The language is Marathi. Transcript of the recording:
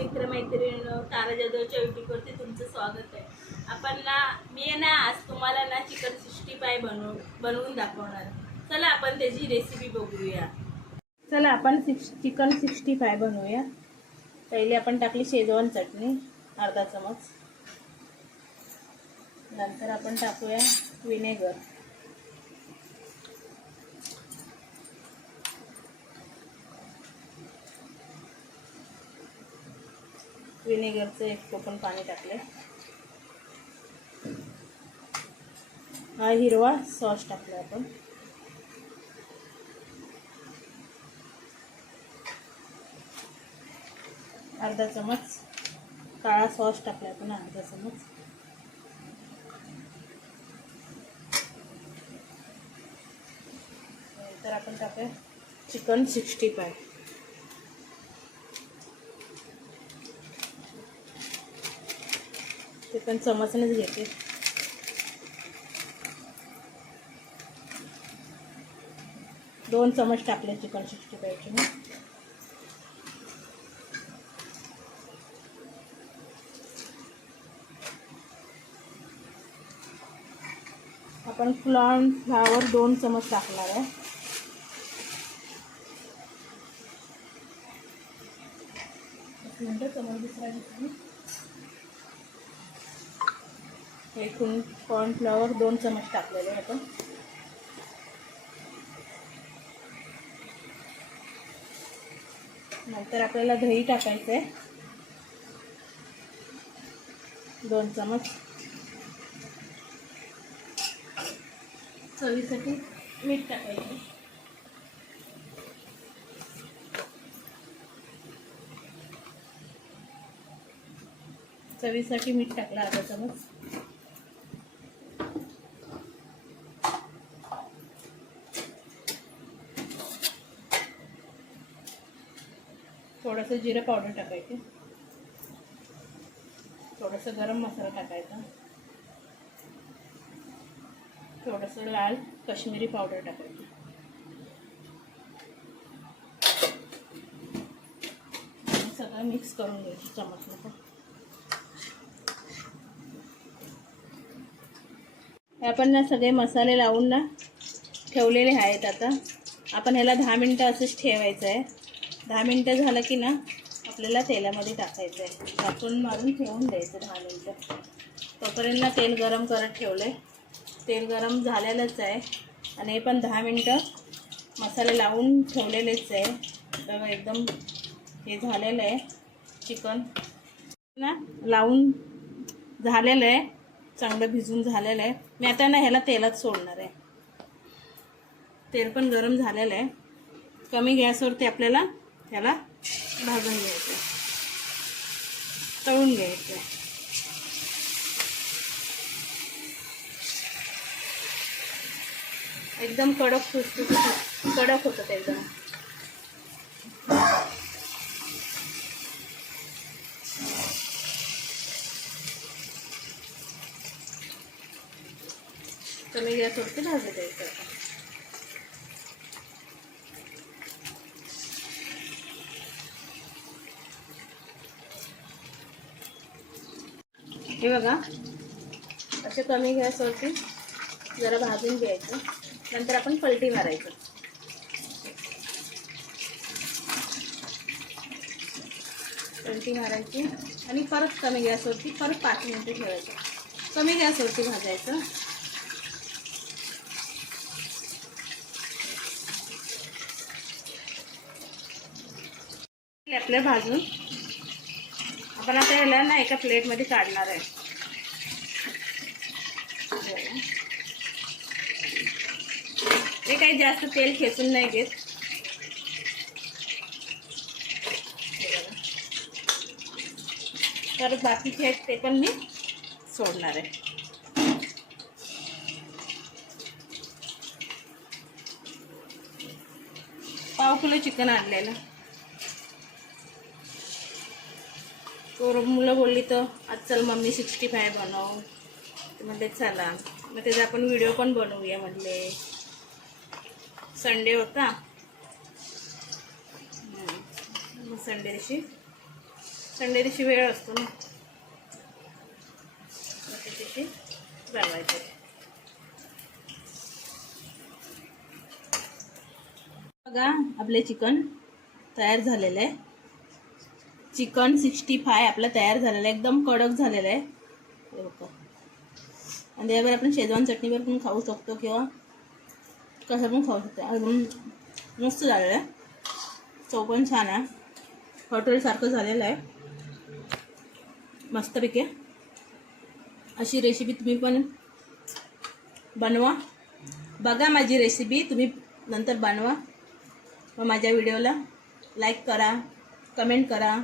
मित्रमैत्रिणींनो, तारा जाधवच्या युट्यूबवरती तुमचं स्वागत आहे. मी आहे ना आज तुम्हाला ना चिकन 65 बनवून दाखवणार. चला आपण त्याची रेसिपी बघूया. चला आपण चिकन 65 बनवूया. पहिले आपण टाकली शेजवान चटणी अर्धा चमच. नंतर आपण टाकूया विनेगर. विनेगरचं 1 कोपण पाणी टाकले. हा हिरवा सॉस टाकला आपण. अर्धा चमच काळा सॉस टाकला आपण, अर्धा चमच. नंतर आपण टाकूया चिकन 65. ते पण चमचनेच घेते. दोन चमच टाकले चिकन 65चे ना. आपण कॉर्नफ्लॉवर 2 चमच टाकणार आहे. चमच दुसरा घेतला. एकूण कॉर्नफ्लॉवर 2 चमच टाकलेले आपण. नंतर आपल्याला दही टाकायचं आहे 2 चमच. चवीसाठी मीठ टाकायचं. चवीसाठी मीठ टाकलं अर्धा चमच. थोडंसं जिरं पावडर टाकायचं. थोडंसं गरम मसाला टाकायचा. थोडंसं लाल काश्मीरी पावडर टाकायचं. सगळं मिक्स करून घ्यायचं चमचनं. आपण ना सगळे मसाले लावून ना ठेवलेले आहेत. आता आपण ह्याला 10 मिनटं असंच ठेवायचं आहे. 10 मिनटं झालं की ना आपल्याला तेलामध्ये टाकायचं आहे. झाकून मारून ठेवून द्यायचं 10 मिनटं. तोपर्यंत ना तेल गरम करत ठेवले. तेल गरम झालेलंच आहे आणि हे पण 10 मिनटं मसाले लावून ठेवलेलेच आहे. तर एकदम हे झालेलं आहे. चिकन ना लावून झालेलं आहे, चांगलं भिजून झालेलं आहे. मी आता ना ह्याला तेलात सोडणार आहे. तेल पण गरम झालेलं आहे. कमी गॅसवरती आपल्याला ह्याला भाजून घ्यायचं, तळून घ्यायचं. एकदम कडक कडक होतं ते एकदम. कमी गॅसवरती भाजून द्यायचं. हे बघा, असे कमी गॅसवरती जरा भाजून घ्यायचं. नंतर आपण पलटी मारायचं. पलटी मारायची आणि परत कमी गॅसवरती परत 5 मिनिटं ठेवायचं. कमी गॅसवरती भाजायचं. आपल्या भाजून आपण आता याला ना एका प्लेटमध्ये काढणार आहे. हे काही जास्त तेल खेचून नाही घेत. तर बाकीचे आहेत ते पण मी सोडणार आहे. पाव किलो चिकन आणलेलं. तर मुलं बोलली तर आज चल मम्मी 65 बनव. म्हणले चला, मग त्याचा आपण व्हिडिओ पण बनवूया म्हणले. संडे होता, संडे दिवशी संडे दिवशी वेळ असतो ना, त्या दिवशी बनवायचं. बघा आपले चिकन तयार झालेलं आहे. चिकन 65 आपलं तयार झालेलं आहे, एकदम कडक झालेलं आहे. हे बघा. आणि त्यावर आपण शेजवान चटणीवर पण खाऊ शकतो किंवा कसं पण खाऊ शकतो. अजून मस्त झालेलं आहे, चव पण छान आहे, हॉटेलसारखं झालेलं आहे मस्तपैकी. अशी रेसिपी तुम्ही पण बनवा. बघा माझी रेसिपी, तुम्ही नंतर बनवा व माझ्या व्हिडिओला लाईक करा, कमेंट करा.